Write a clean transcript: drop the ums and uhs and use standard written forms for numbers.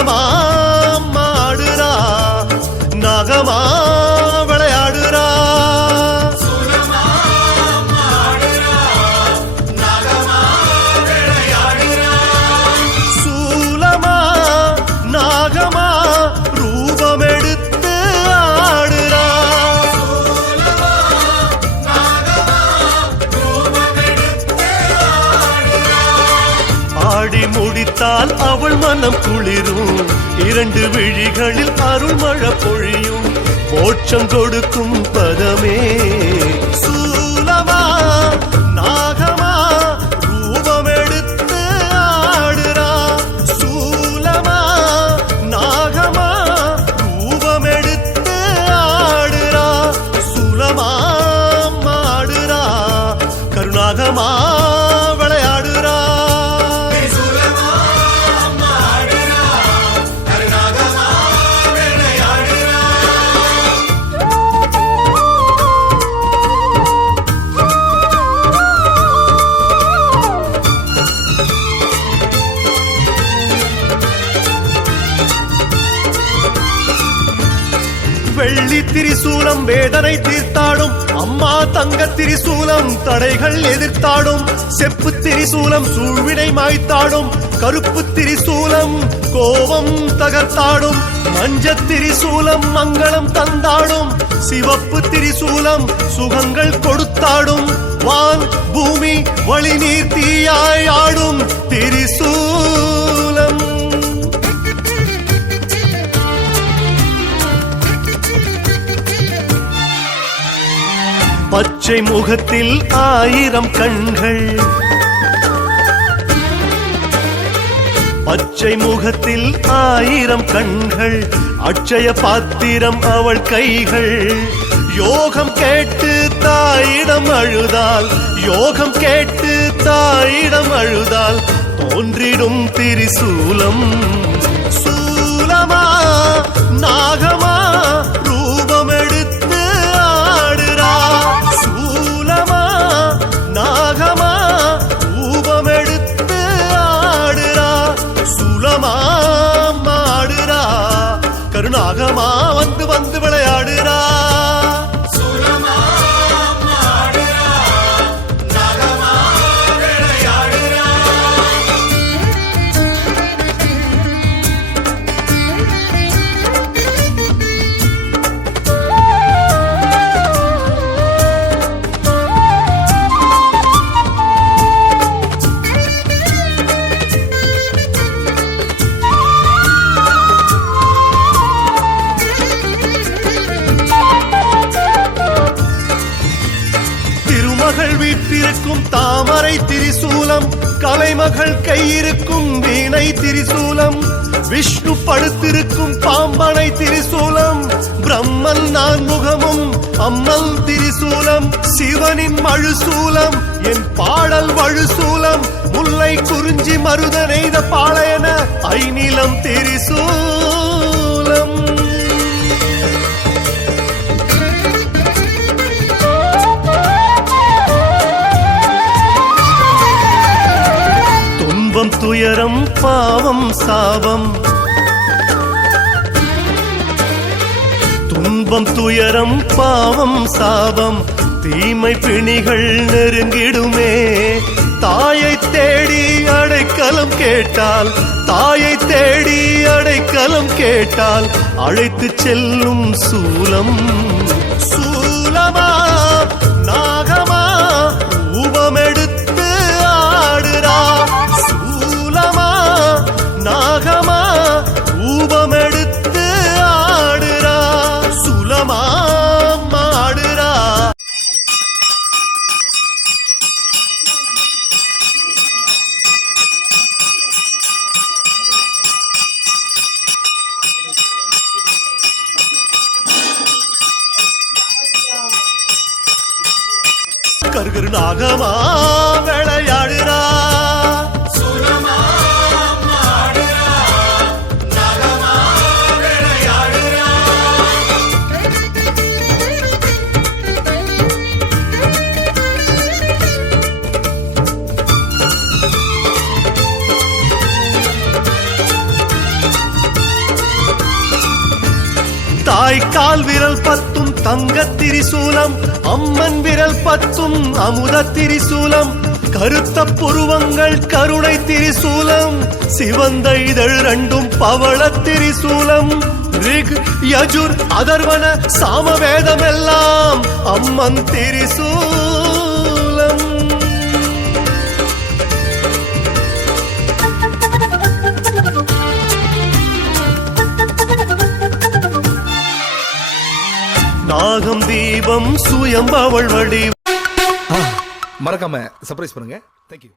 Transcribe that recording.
சூலமா மாடுறா நாகமா விளையாடுறா. சூலமா நாகமா ரூபம் எடுத்து ஆடுறா. ஆடி முடித்தால் அவள் மனம் குளிரும், இரண்டு விழிகளில் அருள்மழை பொழியும், மோட்சம் கொடுக்கும் பதமே. சூலமா நாகமா ரூபம் எடுத்து ஆடுறா. சூலமா நாகமா ரூபம் எடுத்து ஆடுறா. சூலமா மாடுறா கருணாகமா விளையாடுறா. வெள்ளி திரிசூலம் வேதனை தீர்த்தாடும், அம்மா தங்க திரிசூலம் தடைகள் எதிர்த்தாடும், செப்பு திரிசூலம் சூழ்வினை மாய்த்தாடும், கருப்பு திரிசூலம் கோபம் தகர்த்தாடும், மஞ்ச திரிசூலம் மங்களம் தந்தாடும், சிவப்பு திரிசூலம் சுகங்கள் கொடுத்தாடும், வான் பூமி வழி நீர் தீயாய் ஆடும் திரிசூலம். பச்சை முகத்தில் ஆயிரம் கண்கள், பச்சை முகத்தில் ஆயிரம் கண்கள், அட்சய பாத்திரம் அவள் கைகள். யோகம் கேட்டு தாயிடம் அழுதால், யோகம் கேட்டு தாயிடம் அழுதால் தோன்றிடும் திரிசூலம். சூலமா நாகமா ரூபம் எடுத்து ஆடுறா. சூலமா நாகமா ரூபம் எடுத்து ஆடுறா. சூலமா மாடுறா கருணாகமா வந்து வந்து விளையாடுறா. வீட்டிருக்கும் தாமரை திரிசூலம், கலைமகள் கையிருக்கும் வீணை திரிசூலம், விஷ்ணு படுத்திருக்கும் பாம்பனை திரிசூலம், பிரம்மன் நான் முகமும் அம்மல் திரிசூலம், சிவனின் மழுசூலம் என் பாடல் வழுசூலம், முல்லை குறிஞ்சி மருதனைத பாளையன ஐநிலம் திரிசூலம். துயரம் பாவம் சாபம், துன்பம் துயரம் பாவம் சாபம், தீமை பிணிகள் நெருங்கிடுமே. தாயை தேடி அடைக்கலம் கேட்டால், தாயை தேடி அடைக்கலம் கேட்டால் அழைத்து செல்லும் சூலம். சூலமா நாகமா ரூபம் எடுத்து ஆடுறா. நாகமா ரூபம் எடுத்து ஆடுறா. சுலமா மாடுறா. தாய் கால் விரல் பத்தும் தங்க திரிசூலம், அம்மன் விரல் பத்தும் அமுத திரிசூலம், கருத்த புருவங்கள் கருணை திரிசூலம், சிவந்த இதழ் ரெண்டும் பவள திரிசூலம், ரிக் யஜுர் அதர்வன சாமவேதம் எல்லாம் அம்மன் திரிசூலம். நாகம் தீபம் சுயம்பவள் வடி. மறக்காம சர்ப்ரைஸ் பண்ணுங்க. தேங்க்யூ.